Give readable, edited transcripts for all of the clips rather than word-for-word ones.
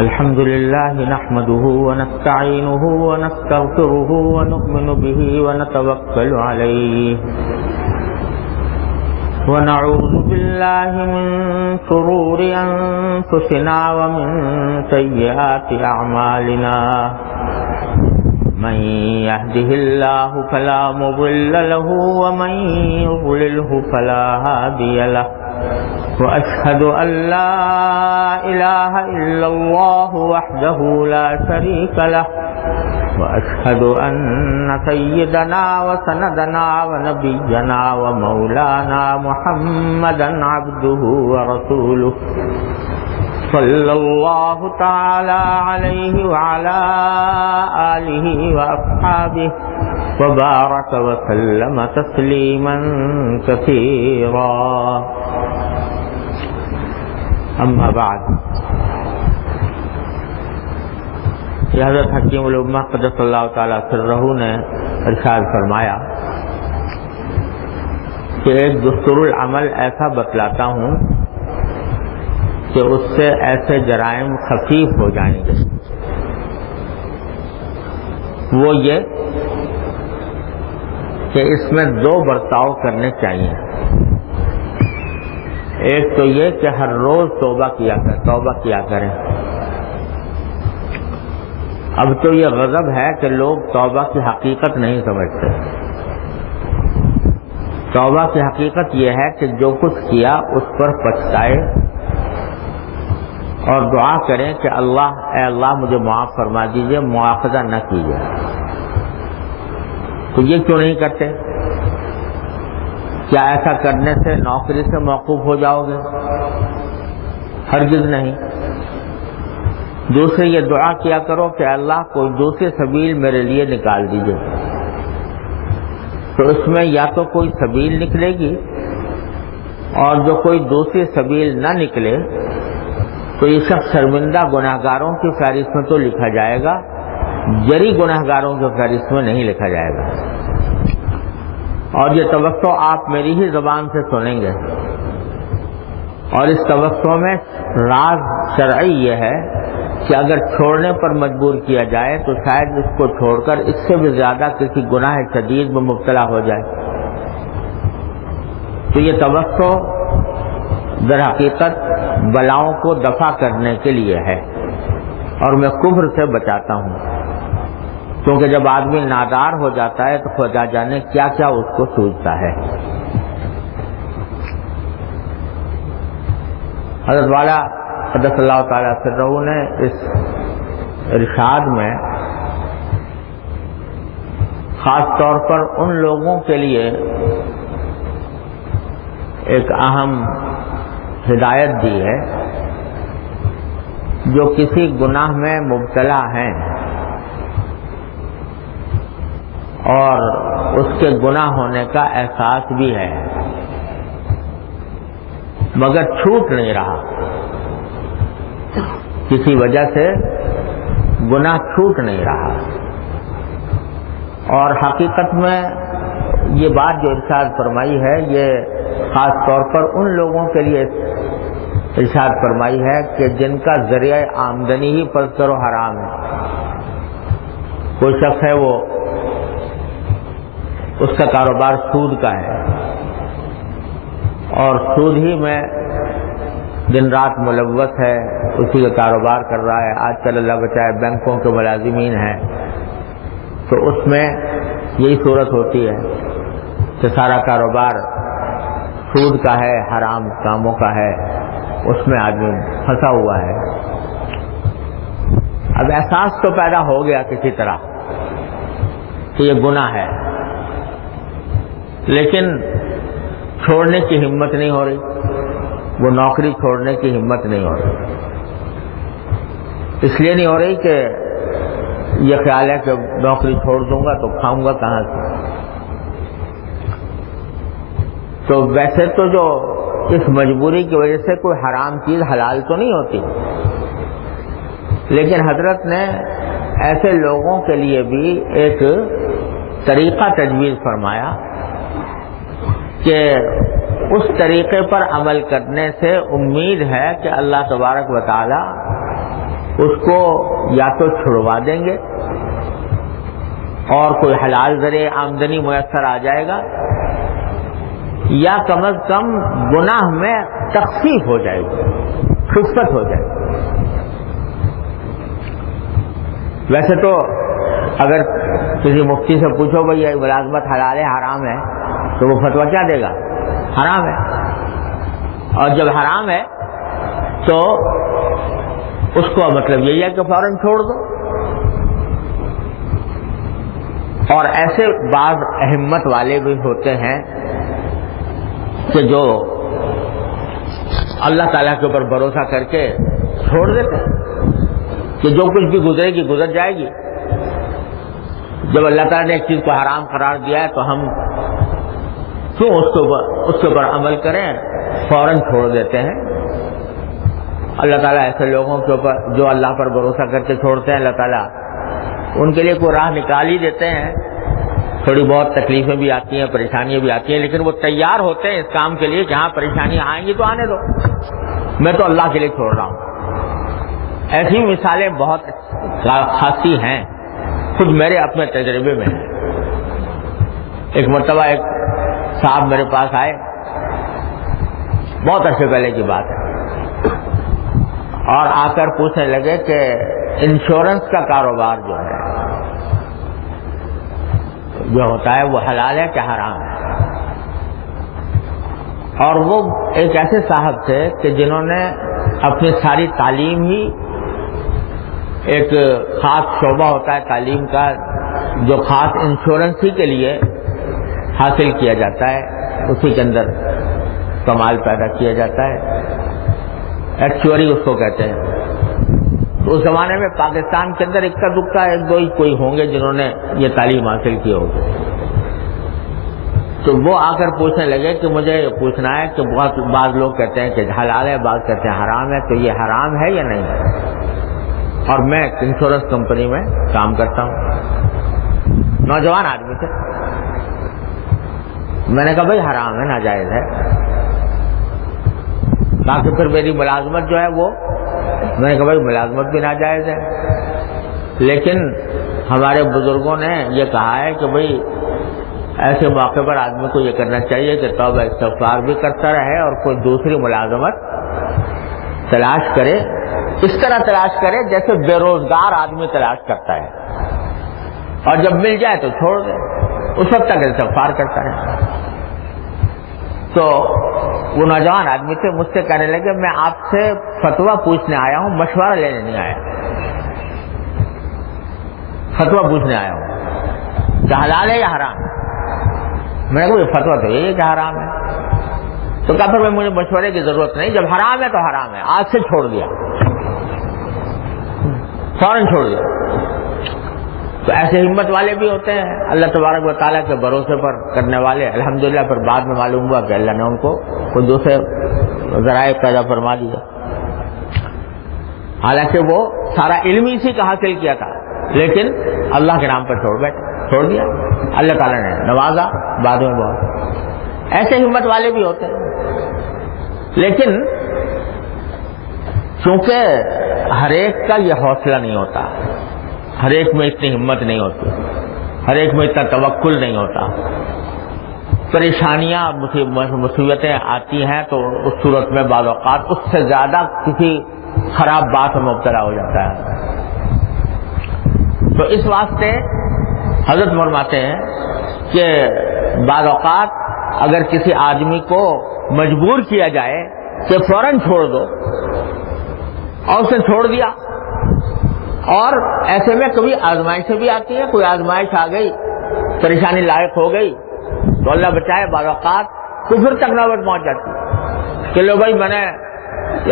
الحمد لله نحمده ونستعينه ونستغفره ونؤمن به ونتوكل عليه ونعوذ بالله من شرور أنفسنا ومن سيئات أعمالنا من يهده الله فلا مضل له ومن يضلله فلا هادي له وأشهد أن لا إله إلا الله وحده لا شريك له وأشهد أن سيدنا وسندنا ونبينا ومولانا محمدا عبده ورسوله صلى الله تعالى عليه وعلى آله وأصحابه وبارك وسلم تسليما كثيرا اما بعد. یہ حضرت حکیم الامہ قدس اللہ تعالیٰ سرہ نے ارشاد فرمایا کہ ایک دستور العمل ایسا بتلاتا ہوں کہ اس سے ایسے جرائم خفیف ہو جائیں گے. وہ یہ کہ اس میں دو برتاؤ کرنے چاہیے. ایک تو یہ کہ ہر روز توبہ کیا کریں. اب تو یہ غضب ہے کہ لوگ توبہ کی حقیقت نہیں سمجھتے. توبہ کی حقیقت یہ ہے کہ جو کچھ کیا اس پر پچھتائے اور دعا کریں کہ اے اللہ مجھے معاف فرما دیجئے، مواخذہ نہ کیجیے. تو یہ کیوں نہیں کرتے؟ کیا ایسا کرنے سے نوکری سے موقوف ہو جاؤ گے؟ ہرگز نہیں. دوسرے یہ دعا کیا کرو کہ اللہ کوئی دوسری سبیل میرے لیے نکال دیجیے. تو اس میں یا تو کوئی سبیل نکلے گی، اور جو کوئی دوسری سبیل نہ نکلے تو یہ شخص شرمندہ گناہگاروں کی فہرست میں تو لکھا جائے گا، جری گناہگاروں کی فہرست میں نہیں لکھا جائے گا. اور یہ توقع آپ میری ہی زبان سے سنیں گے. اور اس توقع میں راز شرعی یہ ہے کہ اگر چھوڑنے پر مجبور کیا جائے تو شاید اس کو چھوڑ کر اس سے بھی زیادہ کسی گناہ شدید میں مبتلا ہو جائے. تو یہ توقع در حقیقت بلاؤں کو دفع کرنے کے لیے ہے، اور میں کفر سے بچاتا ہوں. کیونکہ جب آدمی نادار ہو جاتا ہے تو خدا جانے کیا کیا اس کو سوچتا ہے. حضرت والا قدس اللہ تعالیٰ سرہ نے اس ارشاد میں خاص طور پر ان لوگوں کے لیے ایک اہم ہدایت دی ہے جو کسی گناہ میں مبتلا ہیں اور اس کے گناہ ہونے کا احساس بھی ہے مگر چھوٹ نہیں رہا. کسی وجہ سے گناہ چھوٹ نہیں رہا. اور حقیقت میں یہ بات جو ارشاد فرمائی ہے یہ خاص طور پر ان لوگوں کے لیے ارشاد فرمائی ہے کہ جن کا ذریعہ آمدنی ہی پرستر و حرام ہے. کوئی شخص ہے وہ اس کا کاروبار سود کا ہے اور سود ہی میں دن رات ملوث ہے، اسی کا کاروبار کر رہا ہے. آج کل اللہ بچائے بینکوں کے ملازمین ہیں تو اس میں یہی صورت ہوتی ہے کہ سارا کاروبار سود کا ہے، حرام کاموں کا ہے، اس میں آدمی پھنسا ہوا ہے. اب احساس تو پیدا ہو گیا کسی طرح کہ یہ گناہ ہے، لیکن چھوڑنے کی ہمت نہیں ہو رہی. وہ نوکری چھوڑنے کی ہمت نہیں ہو رہی. اس لیے نہیں ہو رہی کہ یہ خیال ہے کہ نوکری چھوڑ دوں گا تو کھاؤں گا کہاں سے. تو ویسے تو جو اس مجبوری کی وجہ سے کوئی حرام چیز حلال تو نہیں ہوتی، لیکن حضرت نے ایسے لوگوں کے لیے بھی ایک طریقہ تجویز فرمایا کہ اس طریقے پر عمل کرنے سے امید ہے کہ اللہ تبارک و تعالی اس کو یا تو چھڑوا دیں گے اور کوئی حلال ذریعہ آمدنی میسر آ جائے گا، یا کم از کم گناہ میں تخفیف ہو جائے گی، خفت ہو جائے گی۔ ویسے تو اگر کسی مفتی سے پوچھو بھائی یہ ملازمت حلال ہے حرام ہے، تو وہ فتویٰ کیا دے گا؟ حرام ہے۔ اور جب حرام ہے تو اس کو مطلب یہی ہے کہ فوراً چھوڑ دو۔ اور ایسے بعض اہمت والے بھی ہوتے ہیں کہ جو اللہ تعالیٰ کے اوپر بھروسہ کر کے چھوڑ دیتے ہیں کہ جو کچھ بھی گزرے گی گزر جائے گی۔ جب اللہ تعالیٰ نے ایک چیز کو حرام قرار دیا ہے تو ہم کیوں اس کے اوپر عمل کریں، فوراً چھوڑ دیتے ہیں۔ اللہ تعالیٰ ایسے لوگوں کے اوپر جو اللہ پر بھروسہ کر کے چھوڑتے ہیں، اللہ تعالیٰ ان کے لیے کوئی راہ نکال ہی دیتے ہیں۔ تھوڑی بہت تکلیفیں بھی آتی ہیں، پریشانیاں بھی آتی ہیں، لیکن وہ تیار ہوتے ہیں اس کام کے لیے کہ ہاں پریشانیاں آئیں گی تو آنے دو، میں تو اللہ کے لیے چھوڑ رہا ہوں۔ ایسی مثالیں بہت خاصی ہیں، خود میرے اپنے تجربے میں ہیں۔ ایک مرتبہ ایک صاحب میرے پاس آئے، بہت عرصے پہلے کی بات ہے، اور آ کر پوچھنے لگے کہ انشورنس کا کاروبار جو ہوتا ہے وہ حلال ہے کہ حرام ہے؟ اور وہ ایک ایسے صاحب تھے کہ جنہوں نے اپنی ساری تعلیم ہی، ایک خاص شعبہ ہوتا ہے تعلیم کا جو خاص انشورنس ہی کے لیے حاصل کیا جاتا ہے، اسی کے اندر کمال پیدا کیا جاتا ہے، ایکچوری اس کو کہتے ہیں۔ تو اس زمانے میں پاکستان کے اندر اکا دکا ایک دو ہی کوئی ہوں گے جنہوں نے یہ تعلیم حاصل کی ہوگی۔ تو وہ آ کر پوچھنے لگے کہ مجھے یہ پوچھنا ہے کہ بہت بعض لوگ کہتے ہیں کہ حلال ہے، بعض کہتے ہیں حرام ہے، تو یہ حرام ہے یا نہیں ہے؟ اور میں انشورنس کمپنی میں کام کرتا ہوں، نوجوان آدمی تھے۔ میں نے کہا بھائی حرام ہے، ناجائز ہے۔ باقی پھر میری ملازمت جو ہے وہ، میں نے کہا بھائی ملازمت بھی ناجائز ہے، لیکن ہمارے بزرگوں نے یہ کہا ہے کہ بھئی ایسے موقع پر آدمی کو یہ کرنا چاہیے کہ توبہ استغفار بھی کرتا رہے اور کوئی دوسری ملازمت تلاش کرے، اس طرح تلاش کرے جیسے بے روزگار آدمی تلاش کرتا ہے، اور جب مل جائے تو چھوڑ دے، اس وقت تک استغفار کرتا رہے۔ تو وہ نوجوان آدمی تھے، مجھ سے کہنے لگے میں آپ سے فتویٰ پوچھنے آیا ہوں، مشورہ لینے نہیں آیا، فتویٰ پوچھنے آیا ہوں کہ حلال ہے یا حرام ہے۔ میں نے کہا یہ فتویٰ تو یہ کہ حرام ہے۔ تو کہا پھر مجھے مشورے کی ضرورت نہیں، جب حرام ہے تو حرام ہے، آج سے چھوڑ دیا، فوراً چھوڑ دیا۔ تو ایسے ہمت والے بھی ہوتے ہیں اللہ تبارک و تعالیٰ کے بھروسے پر کرنے والے۔ الحمدللہ پھر بعد میں معلوم ہوا کہ اللہ نے ان کو کوئی دوسرے ذرائع پیدا فرما دیا، حالانکہ وہ سارا علم اسی کا حاصل کیا تھا، لیکن اللہ کے نام پر چھوڑ دیا۔ اللہ تعالیٰ نے نوازا بعد میں بہت۔ ایسے ہمت والے بھی ہوتے ہیں، لیکن چونکہ ہر ایک کا یہ حوصلہ نہیں ہوتا، ہر ایک میں اتنی ہمت نہیں ہوتی، ہر ایک میں اتنا توکل نہیں ہوتا۔ پریشانیاں مصیبتیں آتی ہیں تو اس صورت میں بعض اوقات اس سے زیادہ کسی خراب بات میں مبتلا ہو جاتا ہے۔ تو اس واسطے حضرت فرماتے ہیں کہ بعض اوقات اگر کسی آدمی کو مجبور کیا جائے کہ فوراً چھوڑ دو، اور اسے چھوڑ دیا، اور ایسے میں کبھی آزمائشیں بھی آتی ہیں، کوئی آزمائش آ گئی، پریشانی لائق ہو گئی تو اللہ بچائے بعض اوقات کفر تک نوبت پہنچ جاتی ہے کہ لو بھائی میں نے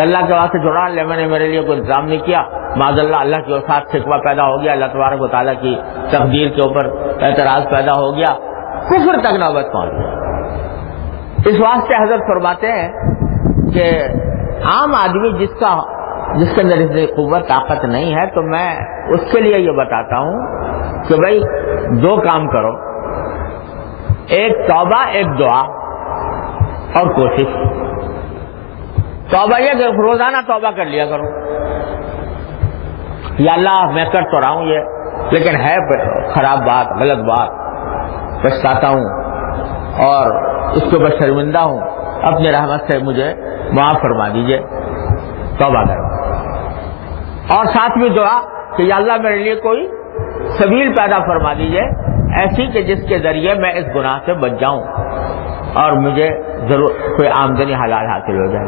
اللہ کے واسطے چھوڑا، میں نے میرے لیے کوئی انتظام نہیں کیا، معاذ اللہ کے ساتھ شکوہ پیدا ہو گیا، اللہ تبارک و تعالیٰ کی تقدیر کے اوپر اعتراض پیدا ہو گیا، کفر تک نوبت پہنچ گئی۔ اس واسطے حضرت فرماتے ہیں کہ عام آدمی جس کے اندر اتنی قوت طاقت نہیں ہے، تو میں اس کے لیے یہ بتاتا ہوں کہ بھائی دو کام کرو، ایک توبہ، ایک دعا اور کوشش۔ توبہ یہ کہ روزانہ توبہ کر لیا کرو، یا اللہ میں کر تو رہا ہوں یہ, لیکن ہے خراب بات, غلط بات, پچھتاتا ہوں اور اس کے اوپر شرمندہ ہوں, اپنی رحمت سے مجھے معاف فرما دیجئے, توبہ کرو. اور ساتھ میں دعا کہ یا اللہ میرے لیے کوئی سبیل پیدا فرما دیجئے ایسی کہ جس کے ذریعے میں اس گناہ سے بچ جاؤں اور مجھے ضرور کوئی آمدنی حلال حاصل ہو جائے.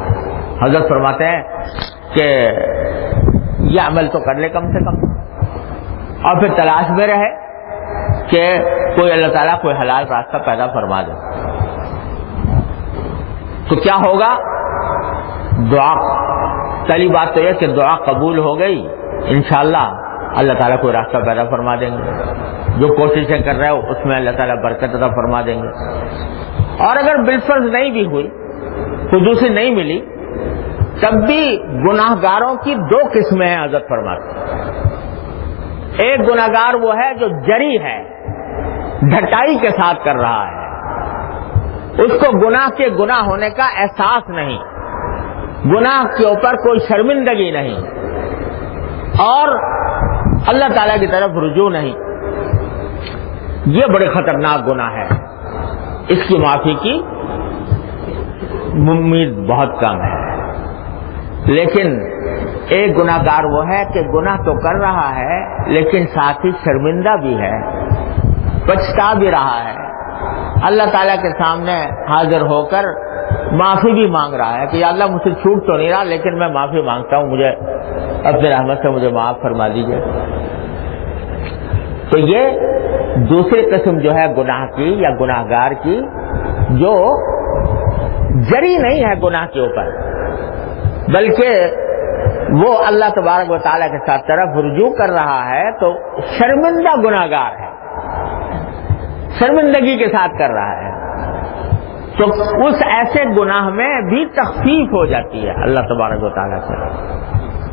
حضرت فرماتے ہیں کہ یہ عمل تو کر لے کم سے کم, اور پھر تلاش میں رہے کہ کوئی اللہ تعالیٰ کوئی حلال راستہ پیدا فرما دے. تو کیا ہوگا؟ دعا. پہلی بات تو یہ کہ دعا قبول ہو گئی, انشاءاللہ اللہ تعالیٰ کوئی راستہ پیدا فرما دیں گے. جو کوششیں کر رہے ہو اس میں اللہ تعالیٰ برکت عطا فرما دیں گے. اور اگر بالفرض نہیں بھی ہوئی, خصوصی نہیں ملی, تب بھی گناہ گاروں کی دو قسمیں ہیں حضرت فرماتے ہیں. ایک گناہ گار وہ ہے جو جری ہے, ڈھٹائی کے ساتھ کر رہا ہے, اس کو گناہ کے گناہ ہونے کا احساس نہیں, گناہ کے اوپر کوئی شرمندگی نہیں, اور اللہ تعالیٰ کی طرف رجوع نہیں. یہ بڑے خطرناک گناہ ہے, اس کی معافی کی امید بہت کم ہے. لیکن ایک گناہ گار وہ ہے کہ گناہ تو کر رہا ہے لیکن ساتھ ہی شرمندہ بھی ہے, پچھتا بھی رہا ہے, اللہ تعالیٰ کے سامنے حاضر ہو کر معافی بھی مانگ رہا ہے کہ یا اللہ مجھ سے چھوٹ تو نہیں رہا لیکن میں معافی مانگتا ہوں, مجھے اپنے رحمت سے مجھے معاف فرما دیجیے. تو یہ دوسری قسم جو ہے گناہ کی یا گناہ گار کی, جو جری نہیں ہے گناہ کے اوپر, بلکہ وہ اللہ تبارک و تعالیٰ کے ساتھ طرف رجوع کر رہا ہے, تو شرمندہ گناہ گار ہے, شرمندگی کے ساتھ کر رہا ہے. تو اس ایسے گناہ میں بھی تخفیف ہو جاتی ہے اللہ تبارک و تعالیٰ سے.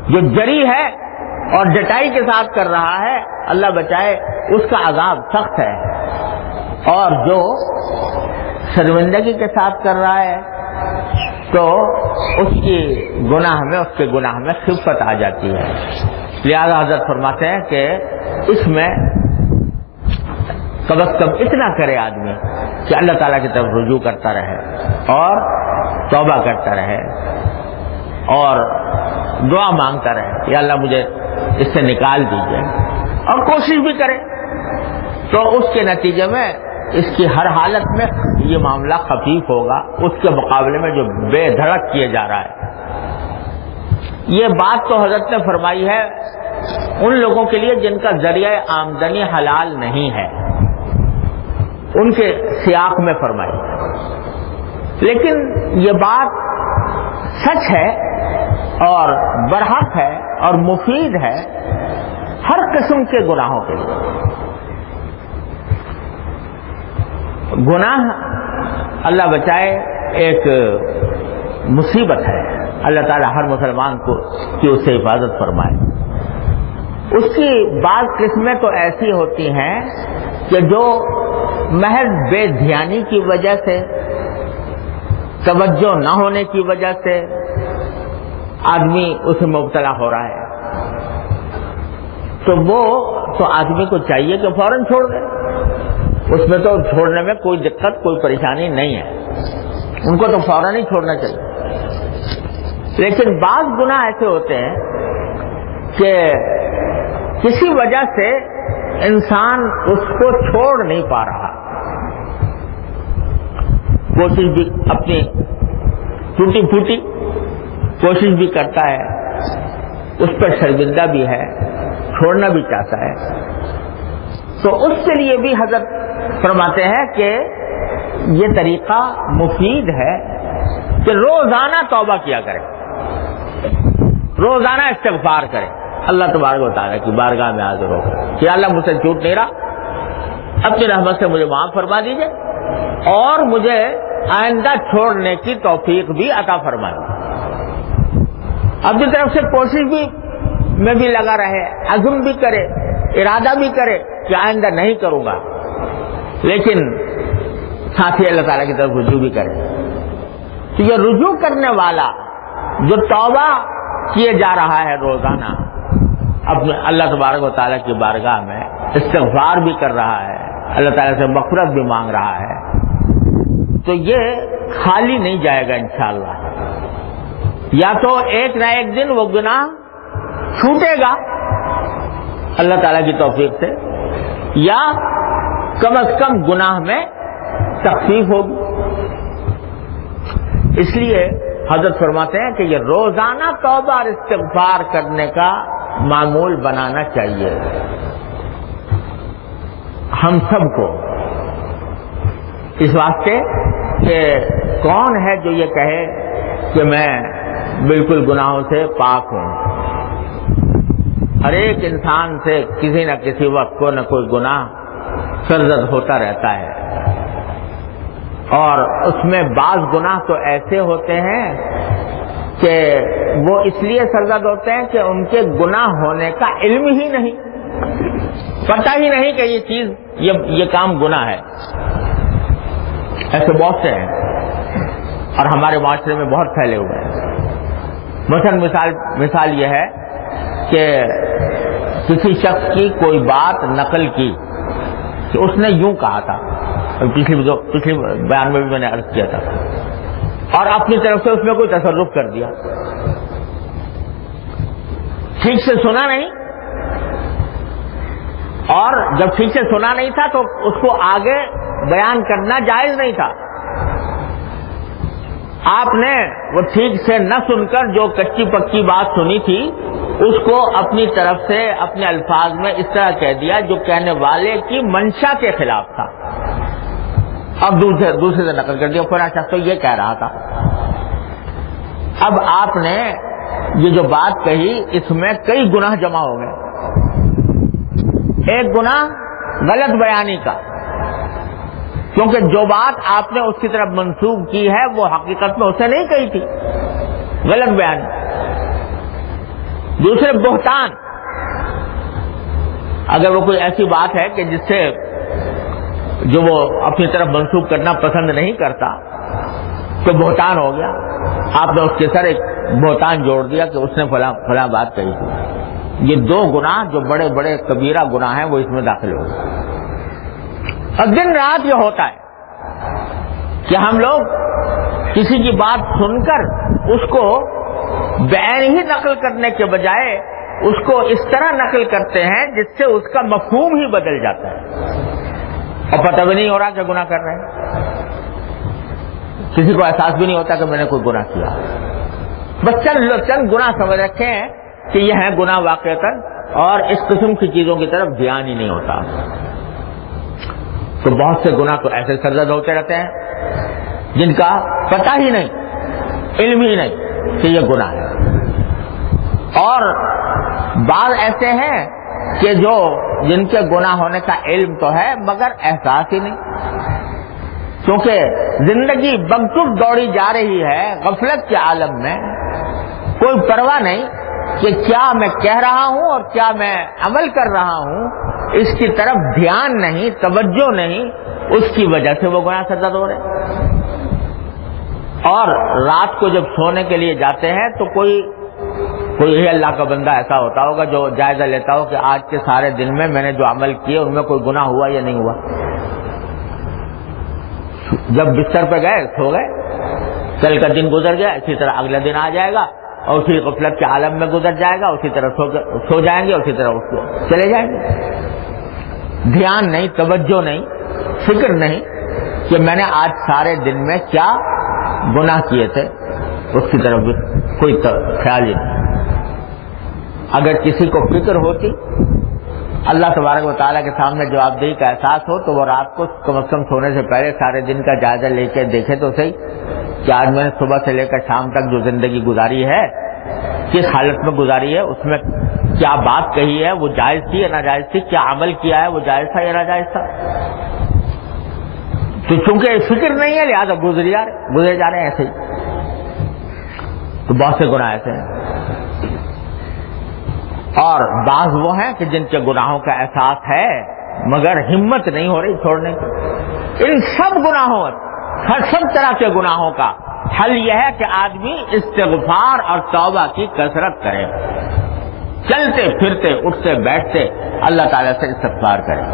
جو جری ہے اور ڈٹائی کے ساتھ کر رہا ہے, اللہ بچائے, اس کا عذاب سخت ہے, اور جو شرمندگی کے ساتھ کر رہا ہے تو اس کی گناہ میں, اس کے گناہ میں خفت آ جاتی ہے. لہذا حضرت فرماتے ہیں کہ اس میں کم از کم اتنا کرے آدمی کہ اللہ تعالیٰ کی طرف رجوع کرتا رہے اور توبہ کرتا رہے اور دعا مانگتا رہے, یا اللہ مجھے اس سے نکال دیجیے, اور کوشش بھی کرے. تو اس کے نتیجے میں اس کی ہر حالت میں یہ معاملہ خفیف ہوگا اس کے مقابلے میں جو بے دھڑک کیے جا رہا ہے. یہ بات تو حضرت نے فرمائی ہے ان لوگوں کے لیے جن کا ذریعہ آمدنی حلال نہیں ہے, ان کے سیاق میں فرمائی. لیکن یہ بات سچ ہے اور برحق ہے اور مفید ہے ہر قسم کے گناہوں کے لیے. گناہ اللہ بچائے ایک مصیبت ہے, اللہ تعالیٰ ہر مسلمان کو کی اس سے حفاظت فرمائے. اس کی بعض قسمیں تو ایسی ہوتی ہیں کہ جو محض بے دھیانی کی وجہ سے, توجہ نہ ہونے کی وجہ سے آدمی اس میں مبتلا ہو رہا ہے, تو وہ تو آدمی کو چاہیے کہ فوراً چھوڑ دے. اس میں تو چھوڑنے میں کوئی دقت کوئی پریشانی نہیں ہے, ان کو تو فوراً ہی چھوڑنا چاہیے. لیکن بعض گناہ ایسے ہوتے ہیں کہ کسی وجہ سے انسان اس کو چھوڑ نہیں پا رہا, کوشش بھی اپنی ٹوٹی پھوٹی کوشش بھی کرتا ہے, اس پر شرمندہ بھی ہے, چھوڑنا بھی چاہتا ہے. تو اس کے لیے بھی حضرت فرماتے ہیں کہ یہ طریقہ مفید ہے کہ روزانہ توبہ کیا کرے, روزانہ استغفار کرے, اللہ تبارک و تعالیٰ کی بارگاہ میں حاضر ہو کہ اللہ مجھ سے چھوٹ نہیں رہا, اپنی رحمت سے مجھے معاف فرما دیجیے اور مجھے آئندہ چھوڑنے کی توفیق بھی عطا فرمائے. اپنی طرف سے کوشش بھی میں بھی لگا رہے, عزم بھی کرے, ارادہ بھی کرے کہ آئندہ نہیں کروں گا, لیکن ساتھ ہی اللہ تعالیٰ کی طرف رجوع بھی کرے. تو یہ رجوع کرنے والا جو توبہ کیے جا رہا ہے روزانہ, اپنے اللہ تبارک و تعالیٰ کی بارگاہ میں استغفار بھی کر رہا ہے، اللہ تعالیٰ سے مغفرت بھی مانگ رہا ہے، تو یہ خالی نہیں جائے گا انشاءاللہ۔ یا تو ایک نہ ایک دن وہ گناہ چھوٹے گا اللہ تعالیٰ کی توفیق سے، یا کم از کم گناہ میں تخفیف ہوگی۔ اس لیے حضرت فرماتے ہیں کہ یہ روزانہ توبہ اور استغفار کرنے کا معمول بنانا چاہیے ہم سب کو، اس واسطے کہ کون ہے جو یہ کہے کہ میں بالکل گناہوں سے پاک ہوں۔ ہر ایک انسان سے کسی نہ کسی وقت کو نہ کوئی گناہ سرزد ہوتا رہتا ہے، اور اس میں بعض گناہ تو ایسے ہوتے ہیں کہ وہ اس لیے سرزد ہوتے ہیں کہ ان کے گناہ ہونے کا علم ہی نہیں، پتہ ہی نہیں کہ یہ چیز یہ کام گناہ ہے۔ ایسے بہت سے ہیں اور ہمارے معاشرے میں بہت پھیلے ہوئے ہیں۔ مثلا مثال یہ ہے کہ کسی شخص کی کوئی بات نقل کی کہ اس نے یوں کہا تھا، پچھلی بیان میں بھی میں نے عرض کیا تھا، اور اپنی طرف سے اس میں کوئی تصرف کر دیا، ٹھیک سے سنا نہیں، اور جب ٹھیک سے سنا نہیں تھا تو اس کو آگے بیان کرنا جائز نہیں تھا۔ آپ نے وہ ٹھیک سے نہ سن کر جو کچی پکی بات سنی تھی اس کو اپنی طرف سے اپنے الفاظ میں اس طرح کہہ دیا جو کہنے والے کی منشا کے خلاف تھا، اب دوسرے سے نقل کر دیا، فلاں شخص تو یہ کہہ رہا تھا۔ اب آپ نے یہ جو بات کہی اس میں کئی گناہ جمع ہو گئے۔ ایک گناہ غلط بیانی کا، کیونکہ جو بات آپ نے اس کی طرف منسوب کی ہے وہ حقیقت میں اسے نہیں کہی تھی، غلط بیانی۔ دوسرے بہتان، اگر وہ کوئی ایسی بات ہے کہ جس سے جو وہ اپنی طرف منسوب کرنا پسند نہیں کرتا تو بہتان ہو گیا، آپ نے اس کے سر ایک بہتان جوڑ دیا کہ اس نے فلاں بات کہی تھی۔ یہ دو گناہ جو بڑے بڑے کبیرہ گناہ ہیں وہ اس میں داخل ہو گئے۔ اور دن رات یہ ہوتا ہے کہ ہم لوگ کسی کی بات سن کر اس کو بعین ہی نقل کرنے کے بجائے اس کو اس طرح نقل کرتے ہیں جس سے اس کا مفہوم ہی بدل جاتا ہے، اور پتہ بھی نہیں ہو رہا کہ گناہ کر رہے ہیں، کسی کو احساس بھی نہیں ہوتا کہ میں نے کوئی گناہ کیا، بس چند گناہ سمجھ رکھے ہیں کہ یہ ہے گناہ واقعتاً، اور اس قسم کی چیزوں کی طرف دھیان ہی نہیں ہوتا۔ تو بہت سے گناہ تو ایسے سرزد ہوتے رہتے ہیں جن کا پتہ ہی نہیں، علم ہی نہیں کہ یہ گناہ ہے، اور بعض ایسے ہیں کہ جن کے گناہ ہونے کا علم تو ہے مگر احساس ہی نہیں، کیونکہ زندگی بگٹک دوڑی جا رہی ہے غفلت کے عالم میں، کوئی پرواہ نہیں کہ کیا میں کہہ رہا ہوں اور کیا میں عمل کر رہا ہوں، اس کی طرف دھیان نہیں، توجہ نہیں، اس کی وجہ سے وہ گناہ سرزد ہو رہے۔ اور رات کو جب سونے کے لیے جاتے ہیں تو کوئی ہی اللہ کا بندہ ایسا ہوتا ہوگا جو جائزہ لیتا ہو کہ آج کے سارے دن میں نے جو عمل کیے ان میں کوئی گناہ ہوا یا نہیں ہوا۔ جب بستر پہ گئے سو گئے، کل کا دن گزر گیا، اسی طرح اگلا دن آ جائے گا اور اسی غفلت کے عالم میں گزر جائے گا، اسی طرح سو جائیں گے، اسی طرح چلے جائیں گے۔ دھیان نہیں، توجہ نہیں، فکر نہیں کہ میں نے آج سارے دن میں کیا گناہ کیے تھے، اس کی طرف بھی کوئی خیال ہی نہیں۔ اگر کسی کو فکر ہوتی، اللہ تبارک و تعالیٰ کے سامنے جواب دہی کا احساس ہو، تو وہ رات کو کم از کم سونے سے پہلے سارے دن کا جائزہ لے کے دیکھے تو صحیح کہ آج میں نے صبح سے لے کر شام تک جو زندگی گزاری ہے کس حالت میں گزاری ہے، اس میں کیا بات کہی ہے وہ جائز تھی یا ناجائز تھی، کیا عمل کیا ہے وہ جائز تھا یا ناجائز تھا۔ تو چونکہ فکر نہیں ہے لہٰذا گزرے جا رہے ہیں ایسے ہی۔ تو بہت سے گناہ ایسے ہیں، اور بعض وہ ہیں کہ جن کے گناہوں کا احساس ہے مگر ہمت نہیں ہو رہی چھوڑنے کی۔ ان سب گناہوں، ہر سب طرح کے گناہوں کا حل یہ ہے کہ آدمی استغفار اور توبہ کی کثرت کرے۔ چلتے پھرتے اٹھتے بیٹھتے اللہ تعالیٰ سے استغفار کریں،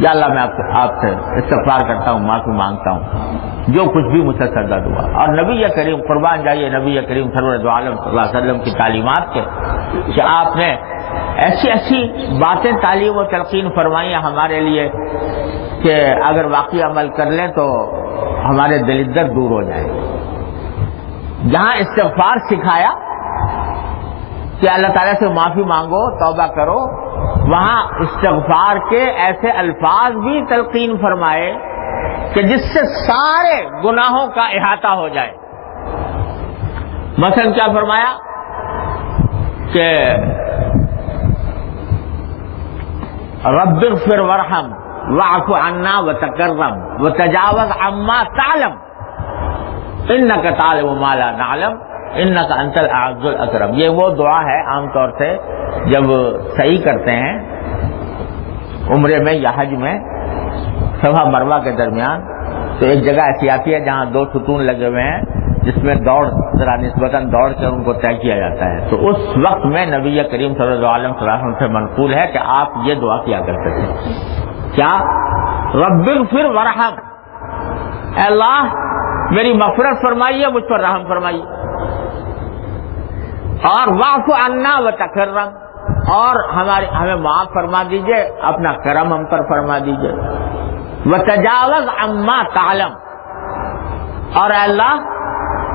یا اللہ میں آپ سے استغفار کرتا ہوں، معافی مانگتا ہوں جو کچھ بھی مجھ سے سرزد ہوا۔ اور نبی کریم، قربان جائیے نبی کریم سرور دو عالم صلی اللہ علیہ وسلم کی تعلیمات کے، کہ آپ نے ایسی ایسی باتیں تعلیم و تلقین فرمائی ہیں ہمارے لیے کہ اگر واقعی عمل کر لیں تو ہمارے دل درد دور ہو جائے۔ جہاں استغفار سکھایا کہ اللہ تعالیٰ سے معافی مانگو، توبہ کرو، وہاں استغفار کے ایسے الفاظ بھی تلقین فرمائے کہ جس سے سارے گناہوں کا احاطہ ہو جائے۔ مثلا کیا فرمایا کہ رب اغفر وارحم واعف عنا وتکرم وتجاوز عما تعلم انک تعلم ما لا نعلم انک انت الاعز الاکرم۔ یہ وہ دعا ہے عام طور سے جب صحیح کرتے ہیں عمرے میں یا حج میں صفا مروہ کے درمیان، تو ایک جگہ ایسی آتی ہے جہاں 2 ستون لگے ہوئے ہیں جس میں دوڑ ذرا نسبتاً دوڑ کر ان کو طے کیا جاتا ہے، تو اس وقت میں نبی کریم صلی اللہ علیہ وسلم سے منقول ہے کہ آپ یہ دعا کیا کرتے تھے، کیا؟ رب اغفر وارحم، اے اللہ میری مغفرت فرمائیے، مجھ پر رحم فرمائیے، اور واعف عنا وتکرم، اور ہمیں معاف فرما دیجئے، اپنا کرم ہم پر فرما دیجئے، وتجاوز عما تعلم، اور اے اللہ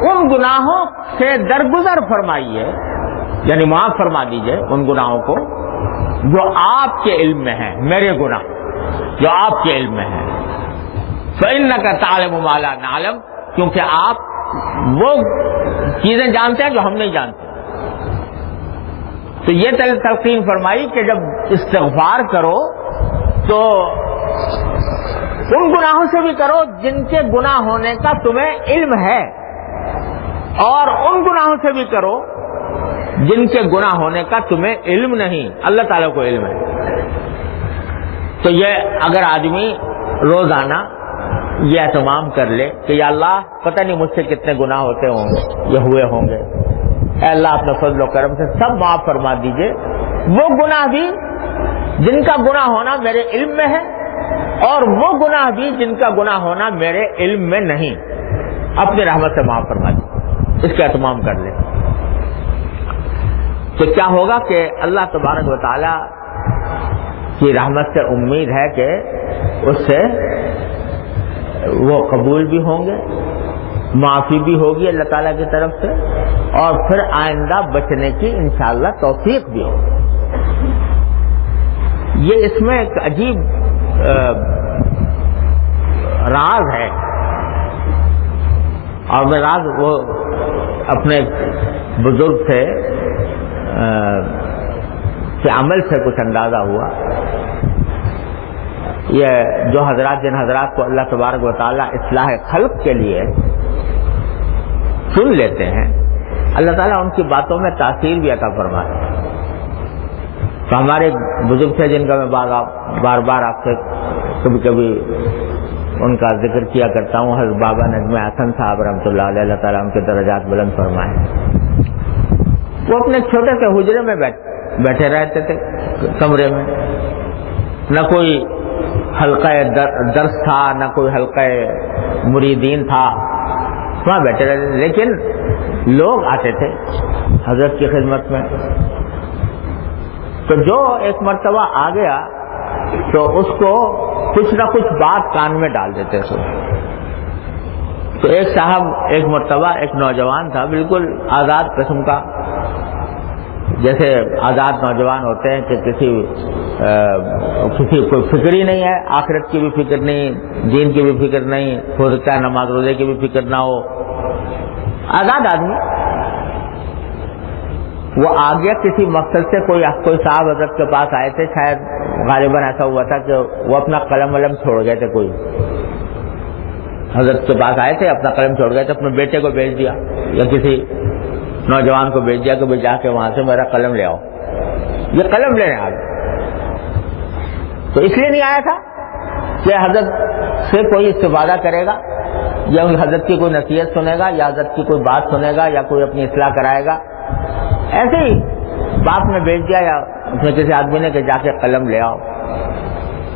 ان گناہوں سے درگزر فرمائیے، یعنی معاف فرما دیجئے ان گناہوں کو جو آپ کے علم میں ہیں، میرے گناہ جو آپ کے علم میں ہیں، فإنک تعلم ما لا نعلم، کیونکہ آپ وہ چیزیں جانتے ہیں جو ہم نہیں جانتے۔ تو یہ تلقین فرمائی کہ جب استغفار کرو تو ان گناہوں سے بھی کرو جن کے گناہ ہونے کا تمہیں علم ہے، اور ان گناہوں سے بھی کرو جن کے گناہ ہونے کا تمہیں علم نہیں، اللہ تعالیٰ کو علم ہے۔ تو یہ اگر آدمی روزانہ یہ اہتمام کر لے کہ یا اللہ پتہ نہیں مجھ سے کتنے گناہ ہوتے ہوں گے یا ہوئے ہوں گے، اے اللہ اپنے فضل و کرم سے سب معاف فرما دیجئے، وہ گناہ بھی جن کا گناہ ہونا میرے علم میں ہے، اور وہ گناہ بھی جن کا گناہ ہونا میرے علم میں نہیں، اپنی رحمت سے معاف فرما دیجئے، اس کا اہتمام کر لیں۔ تو کیا ہوگا کہ اللہ تبارک و تعالی کی رحمت سے امید ہے کہ اس سے وہ قبول بھی ہوں گے، معافی بھی ہوگی اللہ تعالیٰ کی طرف سے، اور پھر آئندہ بچنے کی انشاءاللہ توفیق بھی ہوگی۔ یہ اس میں ایک عجیب راز ہے، اور میں راز وہ اپنے بزرگ سے کے عمل سے کچھ اندازہ ہوا۔ یہ جو حضرات جن حضرات کو اللہ تبارک و تعالیٰ اصلاح خلق کے لیے سن لیتے ہیں، اللہ تعالیٰ ان کی باتوں میں تاثیر بھی عطا فرماتا ہے۔ تو ہمارے بزرگ تھے جن کا میں بار بار آپ سے کبھی کبھی ان کا ذکر کیا کرتا ہوں، حضرت بابا نجم حسن صاحب رحمۃ اللہ علیہ، اللہ تعالیٰ ان کے درجات بلند فرمائے۔ وہ اپنے چھوٹے سے حجرے میں بیٹھے رہتے تھے کمرے میں، نہ کوئی حلقہ درس تھا، نہ کوئی حلقہ مریدین تھا، وہاں بیٹھے رہتے تھے، لیکن لوگ آتے تھے حضرت کی خدمت میں۔ تو جو ایک مرتبہ آ گیا تو اس کو کچھ نہ کچھ بات کان میں ڈال دیتے تھے۔ تو ایک صاحب ایک مرتبہ ایک نوجوان تھا، بالکل آزاد قسم کا، جیسے آزاد نوجوان ہوتے ہیں کہ کسی کوئی فکر ہی نہیں ہے، آخرت کی بھی فکر نہیں، دین کی بھی فکر نہیں، ہو سکتا ہے نماز روزے کی بھی فکر نہ ہو، آزاد آدمی۔ وہ آ گیا کسی مقصد سے، کوئی صاحب حضرت کے پاس آئے تھے، شاید غالباً ایسا ہوا تھا کہ وہ اپنا قلم ولم چھوڑ گئے تھے، کوئی حضرت کے پاس آئے تھے اپنا قلم چھوڑ گئے تھے، اپنے بیٹے کو بھیج دیا یا کسی نوجوان کو بھیج دیا کہ جا کے وہاں سے میرا قلم لے آؤ۔ یہ قلم لینے آ گئے، تو اس لیے نہیں آیا تھا کہ حضرت سے کوئی استفادہ کرے گا یا حضرت کی کوئی نصیحت سنے گا یا حضرت کی کوئی بات سنے گا یا کوئی اپنی اصلاح کرائے گا، ایسے ہی باپ نے بھیج دیا یا اس نے کسی آدمی نے کہ جا کے قلم لے آؤ،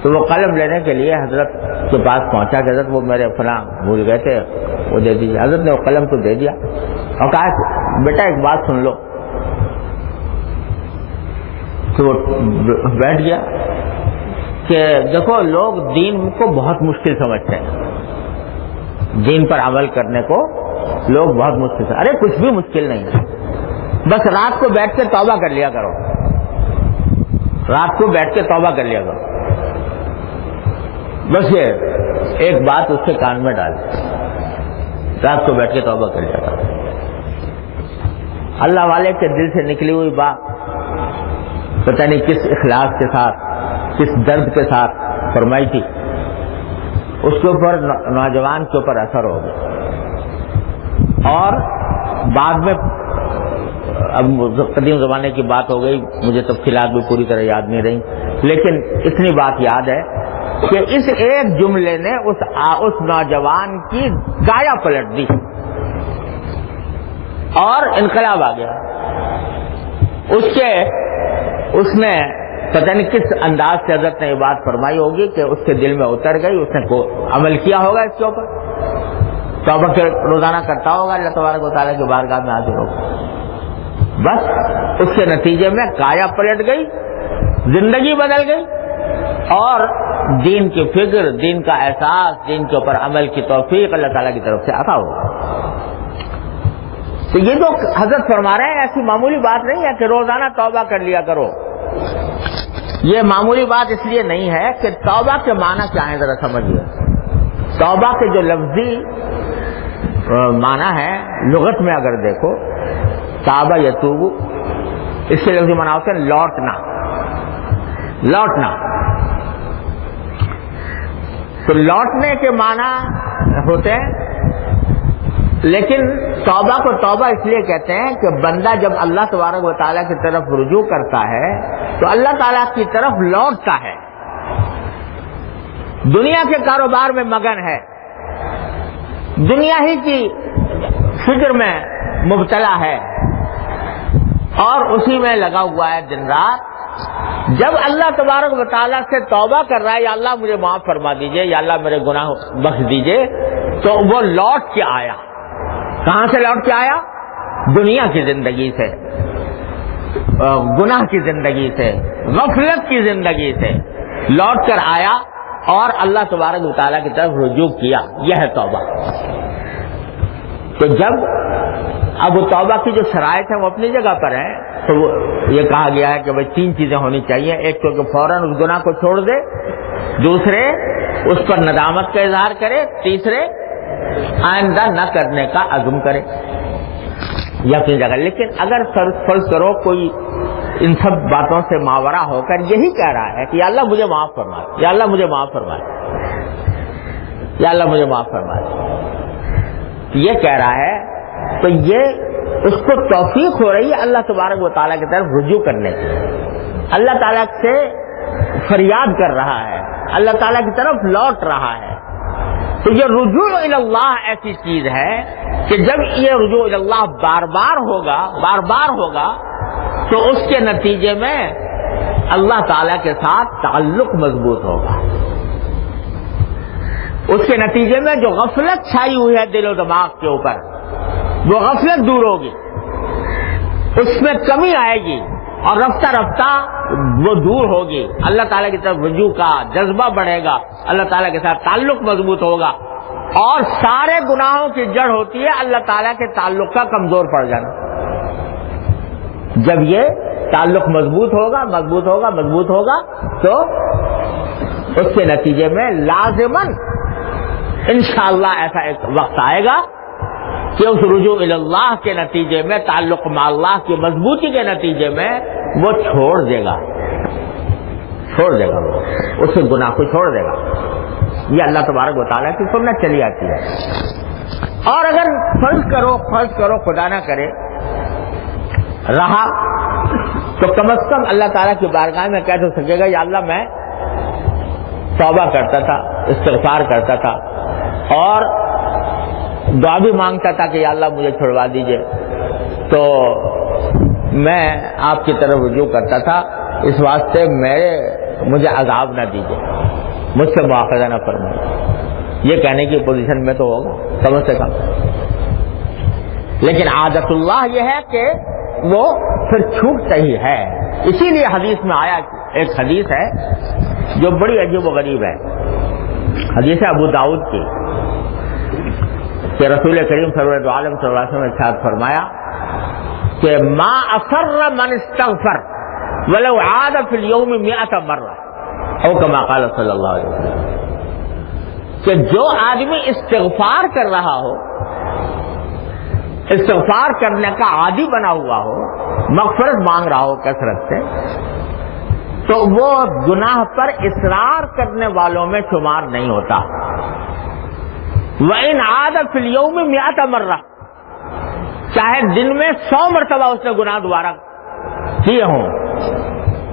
تو وہ قلم لینے کے لیے حضرت کے پاس پہنچا کہ حضرت وہ میرے فلاں بھول گئے تھے، وہ دے دیجیے۔ حضرت نے وہ قلم کو دے دیا اور کہا بیٹا ایک بات سن لو۔ تو وہ بیٹھ گیا کہ دیکھو لوگ دین کو بہت مشکل سمجھتے ہیں، دین پر عمل کرنے کو لوگ بہت مشکل سے، ارے کچھ بھی مشکل نہیں ہے، بس رات کو بیٹھ کے توبہ کر لیا کرو، رات کو بیٹھ کے توبہ کر لیا کرو، بس یہ ایک بات اس کے کان میں ڈال، رات کو بیٹھ کے توبہ کر لیا کرو۔ اللہ والے کے دل سے نکلی ہوئی بات پتہ نہیں کس اخلاص کے ساتھ، کس درد کے ساتھ فرمائی تھی، اس کے اوپر نوجوان کے اوپر اثر ہو گیا۔ اور بعد میں اب قدیم زمانے کی بات ہو گئی، مجھے تفصیلات بھی پوری طرح یاد نہیں رہی، لیکن اتنی بات یاد ہے کہ اس ایک جملے نے اس نوجوان کی کایا پلٹ دی اور انقلاب آ گیا۔ اس نے پتہ نہیں کس انداز سے حضرت نے یہ بات فرمائی ہوگی کہ اس کے دل میں اتر گئی، اس نے عمل کیا ہوگا اس کے اوپر، توبہ روزانہ کرتا ہوگا، اللہ تبارک و تعالیٰ کی بارگاہ میں حاضر ہوگا، بس اس کے نتیجے میں کایا پلٹ گئی، زندگی بدل گئی، اور دین کی فکر، دین کا احساس، دین کے اوپر عمل کی توفیق اللہ تعالیٰ کی طرف سے عطا ہوگا۔ تو یہ جو حضرت فرما رہے ہیں ایسی معمولی بات نہیں ہے کہ روزانہ توبہ کر لیا کرو، یہ معمولی بات اس لیے نہیں ہے کہ توبہ کے معنی کیا ہے ذرا سمجھیے۔ توبہ کے جو لفظی معنی ہے لغت میں اگر دیکھو، تابہ یتوب، اس کے لفظی معنی ہوتے ہیں لوٹنا، لوٹنا۔ تو لوٹنے کے معنی ہوتے ہیں، لیکن توبہ کو توبہ اس لیے کہتے ہیں کہ بندہ جب اللہ تبارک و تعالیٰ کی طرف رجوع کرتا ہے تو اللہ تعالیٰ کی طرف لوٹتا ہے، دنیا کے کاروبار میں مگن ہے، دنیا ہی کی فکر میں مبتلا ہے اور اسی میں لگا ہوا ہے دن رات۔ جب اللہ تبارک و تعالیٰ سے توبہ کر رہا ہے، یا اللہ مجھے معاف فرما دیجئے، یا اللہ میرے گناہ بخش دیجئے، تو وہ لوٹ کے آیا۔ کہاں سے لوٹ کے آیا؟ دنیا کی زندگی سے، گناہ کی زندگی سے، غفلت کی زندگی سے لوٹ کر آیا اور اللہ تبارک و تعالیٰ کی طرف رجوع کیا، یہ ہے توبہ۔ تو جب اب توبہ کی جو شرائط ہیں وہ اپنی جگہ پر ہیں، تو یہ کہا گیا ہے کہ بھائی 3 چیزیں ہونی چاہیے، ایک تو کہ فوراً اس گناہ کو چھوڑ دے، دوسرے اس پر ندامت کا اظہار کرے، تیسرے آئندہ نہ کرنے کا عزم کرے، یہ اپنی جگہ۔ لیکن اگر فرض کرو کوئی ان سب باتوں سے ماورا ہو کر یہی کہہ رہا ہے کہ یا اللہ مجھے معاف فرما، یا اللہ مجھے معاف فرما، یا اللہ مجھے معاف فرما، یہ کہہ رہا ہے، تو یہ اس کو توفیق ہو رہی ہے اللہ تبارک و تعالیٰ کی طرف رجوع کرنے کی، اللہ تعالیٰ سے فریاد کر رہا ہے، اللہ تعالیٰ کی طرف لوٹ رہا ہے۔ تو یہ رجوع اللہ ایسی چیز ہے کہ جب یہ رجوع اللہ بار بار ہوگا تو اس کے نتیجے میں اللہ تعالیٰ کے ساتھ تعلق مضبوط ہوگا، اس کے نتیجے میں جو غفلت چھائی ہوئی ہے دل و دماغ کے اوپر، وہ غفلت دور ہوگی، اس میں کمی آئے گی اور رفتہ رفتہ وہ دور ہوگی، اللہ تعالیٰ کی طرف رجوع کا جذبہ بڑھے گا، اللہ تعالیٰ کے ساتھ تعلق مضبوط ہوگا، اور سارے گناہوں کی جڑ ہوتی ہے اللہ تعالیٰ کے تعلق کا کمزور پڑ جانا۔ جب یہ تعلق مضبوط ہوگا تو اس کے نتیجے میں لازماً انشاءاللہ ایسا ایک وقت آئے گا کہ اس رجوع اللہ کے نتیجے میں، تعلق مع اللہ کی مضبوطی کے نتیجے میں وہ چھوڑ دے گا وہ اس گناہ کو چھوڑ دے گا۔ یہ اللہ تبارک و تعالیٰ کی سنت چلی آتی ہے۔ اور اگر فرض کرو خدا نہ کرے رہا، تو کم از کم اللہ تعالیٰ کی بارگاہ میں کہہ تو سکے گا یا اللہ میں توبہ کرتا تھا، استغفار کرتا تھا اور دعا بھی مانگتا تھا کہ یا اللہ مجھے چھڑوا دیجئے، تو میں آپ کی طرف رجوع کرتا تھا، اس واسطے مجھے عذاب نہ دیجیے، مجھ سے مواخذہ نہ فرمائیے، یہ کہنے کی پوزیشن میں تو ہوگا کم سے کم۔ لیکن عادت اللہ یہ ہے کہ وہ پھر چھوٹتا ہی ہے۔ اسی لیے حدیث میں آیا، ایک حدیث ہے جو بڑی عجیب و غریب ہے، حدیث ہے ابو داؤد کی، کہ رسول کریم صلی اللہ علیہ وسلم نے ارشاد فرمایا کہ ما اصر من استغفر ولو عاد فی اليوم 100 مرہ، او کما قال صلی اللہ علیہ وسلم، کہ جو آدمی استغفار کر رہا ہو، استغفار کرنے کا عادی بنا ہوا ہو، مغفرت مانگ رہا ہو کثرت سے، تو وہ گناہ پر اصرار کرنے والوں میں شمار نہیں ہوتا۔ وَإِنْ عَادَ فِي الْيَوْمِ 100 مرہ، چاہے دن میں 100 مرتبہ اس نے گناہ دوبارہ کیے ہوں،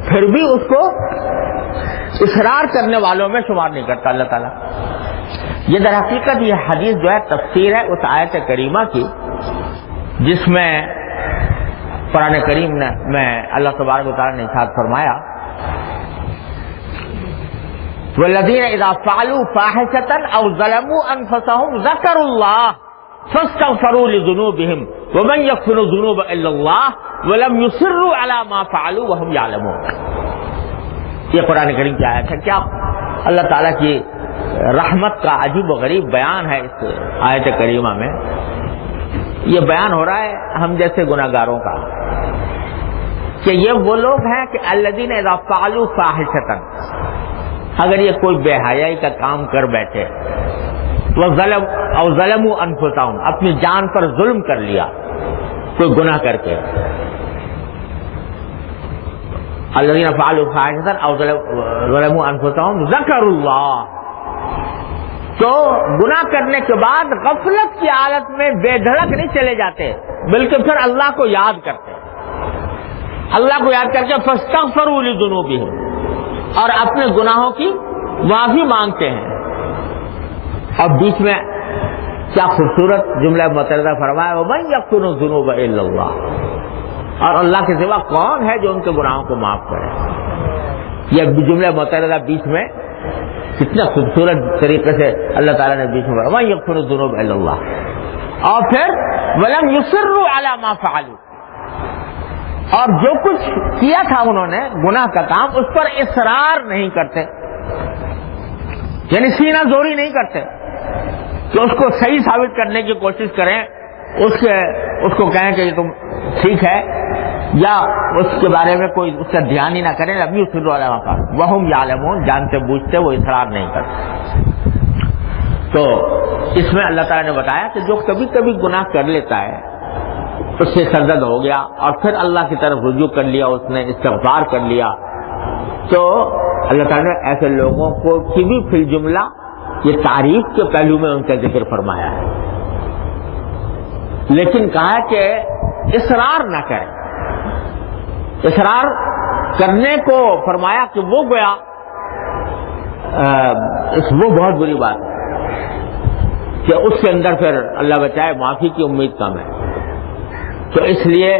پھر بھی اس کو اصرار کرنے والوں میں شمار نہیں کرتا اللہ تعالیٰ۔ یہ در حقیقت یہ حدیث جو ہے تفسیر ہے اس آیت کریمہ کی، جس میں قرآن کریم میں اللہ تبارک و تعالیٰ نے ارشاد فرمایا وَالَّذِينَ إِذَا فَعَلُوا فَاحِشَةً أَوْ ظَلَمُوا أَنفُسَهُمْ ذَكَرُوا اللَّهَ فَاسْتَغْفَرُوا لِذُنُوبِهِمْ وَمَنْ يَغْفِرُ الذُّنُوبَ إِلَّا اللَّهُ وَلَمْ يُصِرُّوا عَلَى مَا فَعَلُوا وَهُمْ يَعْلَمُونَ۔ یہ قرآن کریم کی آیت ہے۔ کیا اللہ تعالیٰ کی رحمت کا عجیب و غریب بیان ہے اس آیت کریمہ میں۔ یہ بیان ہو رہا ہے ہم جیسے گناہگاروں کا، کہ یہ وہ لوگ ہیں کہ الذین اذا فعلوا فاحشۃ، اگر یہ کوئی بے حیائی کا کام کر بیٹھے، ظلموا انفسہم، اپنی جان پر ظلم کر لیا کوئی گناہ کر کے، الذین فعلوا فاحشۃ او ظلموا انفسہم ذکروا اللہ، تو گناہ کرنے کے بعد غفلت کی حالت میں بے دھڑک نہیں چلے جاتے، بلکہ پھر اللہ کو یاد کرتے، اللہ کو یاد کر کے فاستغفروا لذنوبہم، اور اپنے گناہوں کی معافی مانگتے ہیں۔ اور بیچ میں کیا خوبصورت جملہ متعارضہ فرمایا وَمَن يَغْفِرُ الذُّنُوبَ إِلَّا اللَّهُ، اور اللہ کے سوا کون ہے جو ان کے گناہوں کو معاف کرے۔ یہ جملہ متعارضہ بیچ میں کتنا خوبصورت طریقے سے اللہ تعالیٰ نے بیچ میں فرمایا وَمَن يَغْفِرُ الذُّنُوبَ إِلَّا اللَّهُ، اور پھر وَلَمْ يُصِرُّوا عَلَى مَا فَعَلُوا، اور جو کچھ کیا تھا انہوں نے گناہ کا کام، اس پر اصرار نہیں کرتے، یعنی سینہ زوری نہیں کرتے کہ اس کو صحیح ثابت کرنے کی کوشش کریں، اس کو کہیں کہ یہ تم ٹھیک ہے، یا اس کے بارے میں کوئی اس کا دھیان ہی نہ کریں۔ ابھی یصروا علی ما فعلوا وہم یعلمون، جانتے بوجھتے وہ اصرار نہیں کرتے۔ تو اس میں اللہ تعالیٰ نے بتایا کہ جو کبھی کبھی گناہ کر لیتا ہے، اس سے سرزد ہو گیا اور پھر اللہ کی طرف رجوع کر لیا، اس نے استغفار کر لیا، تو اللہ تعالیٰ نے ایسے لوگوں کو کی بھی فی الجملہ یہ تعریف کے پہلو میں ان کا ذکر فرمایا ہے، لیکن کہا کہ اصرار نہ کریں۔ اصرار کرنے کو فرمایا کہ وہ گویا وہ بہت بری بات ہے کہ اس کے اندر پھر اللہ بچائے معافی کی امید کم ہے۔ تو اس لیے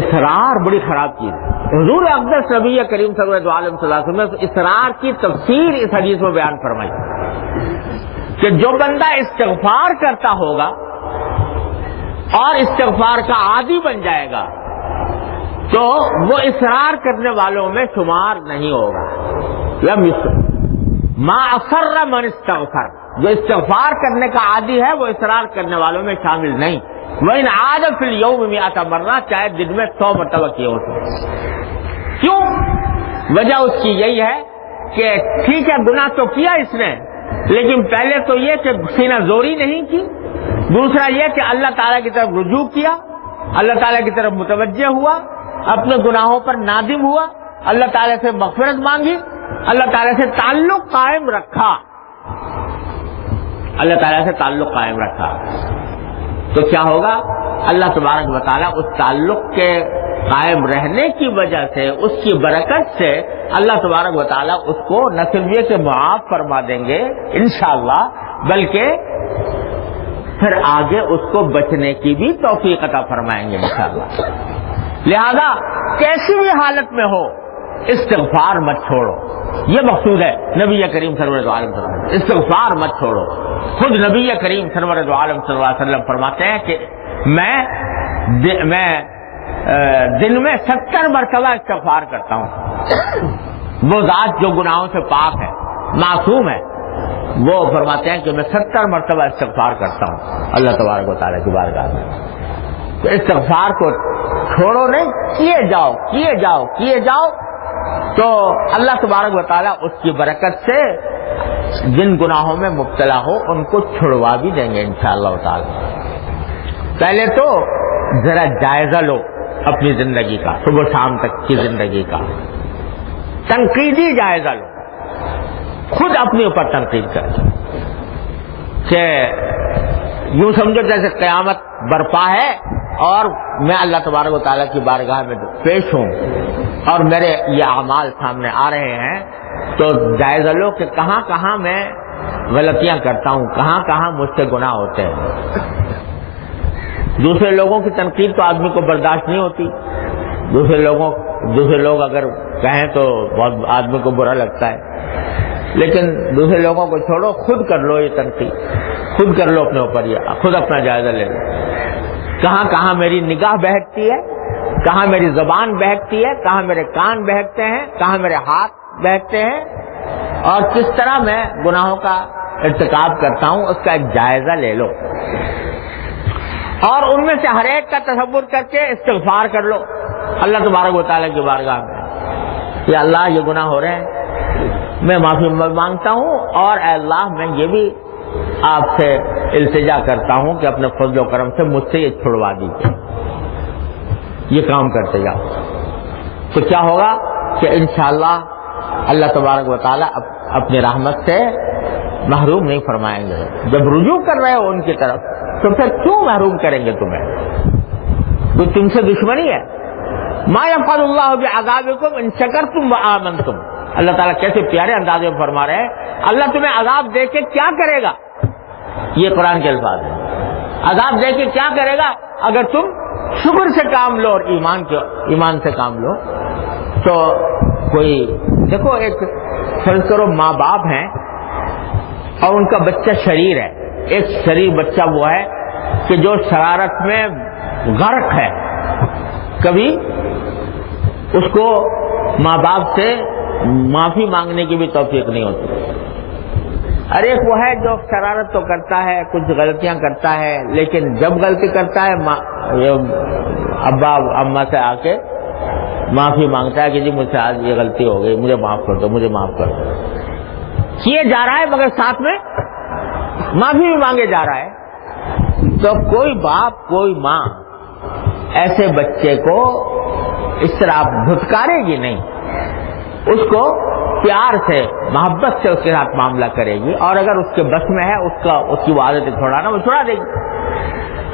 اصرار بڑی خراب چیز ہے۔ حضور اقدس نبی کریم صلی اللہ علیہ وسلم نے اصرار کی تفسیر اس حدیث میں بیان فرمائی کہ جو بندہ استغفار کرتا ہوگا اور استغفار کا عادی بن جائے گا تو وہ اصرار کرنے والوں میں شمار نہیں ہوگا۔ ما اصر من استغفر، جو استغفار کرنے کا عادی ہے وہ اصرار کرنے والوں میں شامل نہیں۔ وَإِنْ عَادَ فِي الْيَوْمِ 100 مرہ، چاہے دن میں 100 مرتبہ کیے ہوتے۔ کیوں؟ وجہ اس کی یہی ہے کہ ٹھیک ہے گناہ تو کیا اس نے، لیکن پہلے تو یہ کہ سینہ زوری نہیں کی، دوسرا یہ کہ اللہ تعالیٰ کی طرف رجوع کیا، اللہ تعالیٰ کی طرف متوجہ ہوا، اپنے گناہوں پر نادم ہوا، اللہ تعالیٰ سے مغفرت مانگی، اللہ تعالیٰ سے تعلق قائم رکھا، اللہ تعالیٰ سے تعلق قائم رکھا، تو کیا ہوگا؟ اللہ تبارک و تعالیٰ اس تعلق کے قائم رہنے کی وجہ سے، اس کی برکت سے اللہ تبارک و تعالیٰ اس کو نہ صرف یہ کہ معاف فرما دیں گے انشاءاللہ، بلکہ پھر آگے اس کو بچنے کی بھی توفیق عطا فرمائیں گے انشاءاللہ۔ لہذا کیسی بھی حالت میں ہو استغفار مت چھوڑو، یہ مقصود ہے نبی کریم سرور دو عالم صلی اللہ علیہ وسلم، استغفار مت چھوڑو۔ خود نبی کریم سرور دو عالم صلی اللہ علیہ وسلم فرماتے ہیں کہ میں دن میں 70 مرتبہ استغفار کرتا ہوں۔ وہ ذات جو گناہوں سے پاک ہے، معصوم ہے، وہ فرماتے ہیں کہ میں 70 مرتبہ استغفار کرتا ہوں اللہ تبارک و تعالیٰ کی بارگاہ میں۔ تو استغفار کو چھوڑو نہیں، کیے جاؤ تو اللہ تبارک و تعالیٰ اس کی برکت سے جن گناہوں میں مبتلا ہو ان کو چھڑوا بھی دیں گے انشاءاللہ تعالیٰ۔ پہلے تو ذرا جائزہ لو اپنی زندگی کا، صبح شام تک کی زندگی کا تنقیدی جائزہ لو، خود اپنے اوپر تنقید کرو کہ یوں سمجھو جیسے قیامت برپا ہے اور میں اللہ تبارک و تعالیٰ کی بارگاہ میں پیش ہوں اور میرے یہ اعمال سامنے آ رہے ہیں، تو جائزہ لو کہ کہاں کہاں میں غلطیاں کرتا ہوں، کہاں کہاں مجھ سے گناہ ہوتے ہیں۔ دوسرے لوگوں کی تنقید تو آدمی کو برداشت نہیں ہوتی، دوسرے لوگ اگر کہیں تو بہت آدمی کو برا لگتا ہے، لیکن دوسرے لوگوں کو چھوڑو، خود کر لو یہ تنقید، خود کر لو اپنے اوپر، یہ خود اپنا جائزہ لے لو، کہاں کہاں میری نگاہ بہکتی ہے، کہاں میری زبان بہکتی ہے، کہاں میرے کان بہکتے ہیں، کہاں میرے ہاتھ بہکتے ہیں، اور کس طرح میں گناہوں کا ارتکاب کرتا ہوں، اس کا ایک جائزہ لے لو، اور ان میں سے ہر ایک کا تصور کر کے استغفار کر لو اللہ تبارک و تعالیٰ کی بارگاہ میں، یا اللہ یہ گناہ ہو رہے ہیں، میں معافی مانگتا ہوں، اور اے اللہ میں یہ بھی آپ سے التجا کرتا ہوں کہ اپنے فضل و کرم سے مجھ سے یہ چھڑوا دیجیے، یہ کام کرتے جاؤ، تو کیا ہوگا کہ انشاءاللہ اللہ تبارک و تعالیٰ اپنی رحمت سے محروم نہیں فرمائیں گے۔ جب رجوع کر رہے ہو ان کی طرف تو پھر کیوں محروم کریں گے تمہیں؟ کوئی تم سے دشمنی ہے؟ ما یفعل اللہ بعذابکم ان شکرتم وآمنتم، اللہ تعالیٰ کیسے پیارے انداز میں فرما رہے ہیں، اللہ تمہیں عذاب دے کے کیا کرے گا، یہ قرآن کے الفاظ ہیں، عذاب دے کے کیا کرے گا اگر تم شکر سے کام لو اور ایمان سے کام لو۔ تو کوئی دیکھو، ایک فرض کرو ماں باپ ہیں اور ان کا بچہ شریر ہے، ایک شریر بچہ وہ ہے کہ جو شرارت میں غرق ہے، کبھی اس کو ماں باپ سے معافی مانگنے کی بھی توفیق نہیں ہوتی، اور ایک وہ ہے جو شرارت تو کرتا ہے، کچھ غلطیاں کرتا ہے، لیکن جب غلطی کرتا ہے ابا اماں سے آ کے معافی مانگتا ہے کہ جی مجھ سے آج یہ غلطی ہو گئی، مجھے معاف کر دو، مجھے معاف کر دو، کیے جا رہا ہے مگر ساتھ میں معافی بھی مانگے جا رہا ہے۔ تو کوئی باپ کوئی ماں ایسے بچے کو اس طرح دھتکارے گی نہیں، اس کو پیار سے محبت سے اس کے ساتھ معاملہ کرے گی، اور اگر اس کے بس میں ہے اس کی وہ عادت چھوڑانا، وہ چھوڑا دے گی۔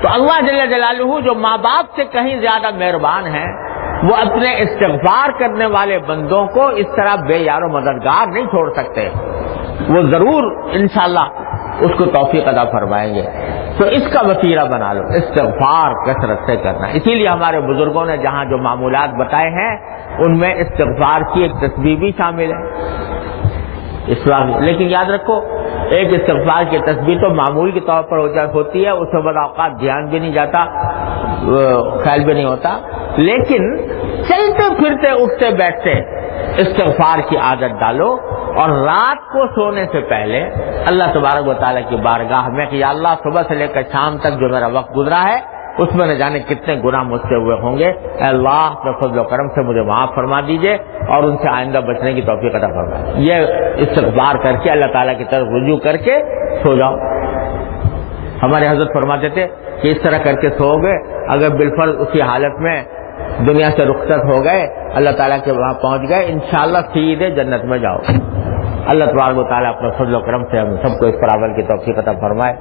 تو اللہ جل جلالہ جو ماں باپ سے کہیں زیادہ مہربان ہے، وہ اپنے استغفار کرنے والے بندوں کو اس طرح بے یار و مددگار نہیں چھوڑ سکتے، وہ ضرور انشاءاللہ اس کو توفیق عطا فرمائیں گے۔ تو اس کا وسیلہ بنا لو، استغفار کثرت سے کرنا۔ اسی لیے ہمارے بزرگوں نے جہاں جو معمولات بتائے ہیں ان میں استغفار کی ایک تسبیح بھی شامل ہے، لیکن یاد رکھو ایک استغفار کی تسبیح تو معمول کے طور پر ہوتی ہے، اس میں بعض اوقات دھیان بھی نہیں جاتا، خیال بھی نہیں ہوتا، لیکن چلتے پھرتے اٹھتے بیٹھتے استغفار کی عادت ڈالو، اور رات کو سونے سے پہلے اللہ تبارک و تعالیٰ کی بارگاہ میں کہ یا اللہ صبح سے لے کر شام تک جو میرا وقت گزرا ہے اس میں نہ جانے کتنے گناہ مجھ سے ہوئے ہوں گے، اے اللہ اپنے فضل و کرم سے مجھے معاف فرما دیجئے اور ان سے آئندہ بچنے کی توفیق عطا فرمائے۔ یہ استغفار کر کے اللہ تعالیٰ کی طرف رجوع کر کے سو جاؤ۔ ہمارے حضرت فرماتے تھے کہ اس طرح کر کے سو گے، اگر بالفرض اسی حالت میں دنیا سے رخصت ہو گئے، اللہ تعالیٰ کے وہاں پہنچ گئے، انشاءاللہ سیدھے جنت میں جاؤ۔ اللہ تبارک و تعالیٰ اپنے فضل و کرم سے ہم سب کو اس پر عمل کی توفیق عطا فرمائے۔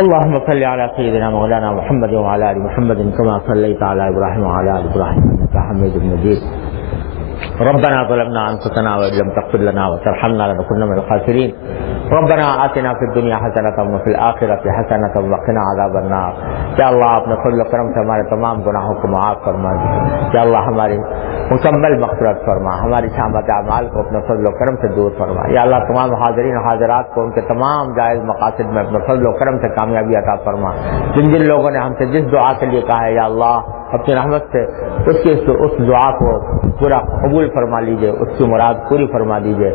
اللهم صل على سيدنا مولانا محمد وعلى ال محمد كما صليت على ابراهيم وعلى ال ابراهيم انك حميد مجيد۔ ربنا ظلمنا انفسنا وان لم تغفر لنا وترحمنا لنكونن من الخاسرين۔ ربنا آتنا فی الدنیا حسنۃ وفی الآخرۃ حسنۃ وقنا عذاب النار. یا اللہ اپنے فضل و کرم سے ہمارے تمام گناہوں کو معاف فرما دے. یا اللہ ہماری مکمل مغفرت فرما, ہماری شامت اعمال کو اپنے فضل و کرم سے دور فرما. یا اللہ تمام حاضرین و حاضرات کو ان کے تمام جائز مقاصد میں اپنے فضل و کرم سے کامیابی عطا فرما. جن جن لوگوں نے ہم سے جس دعا کے لیے کہا ہے یا اللہ اپنی رحمت سے اس دعا کو پورا قبول فرما لیجئے, اس کی مراد پوری فرما دیجئے.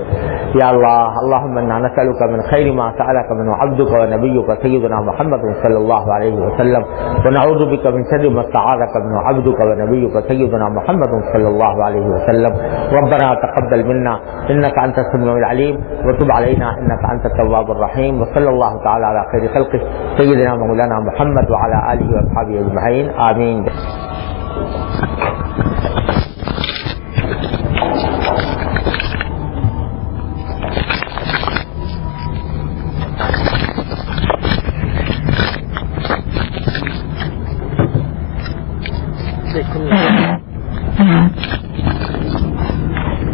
یا اللہ اللہم انا نسألک من خیر ما سألک من عبدک و نبیک سیدنا محمد صلی اللہ علیہ وسلم ونعوذ بک من شر ما استعاذک من عبدک و نبیک سیدنا محمد صلی اللہ علیہ وسلم. ربنا تقبل منا انک انت السمیع العلیم وتب علینا انک انت التواب الرحیم. وصلی اللہ تعالی علی خیر خلقہ سیدنا مولانا محمد وعلی آلہ واصحابہ اجمعین. آمین.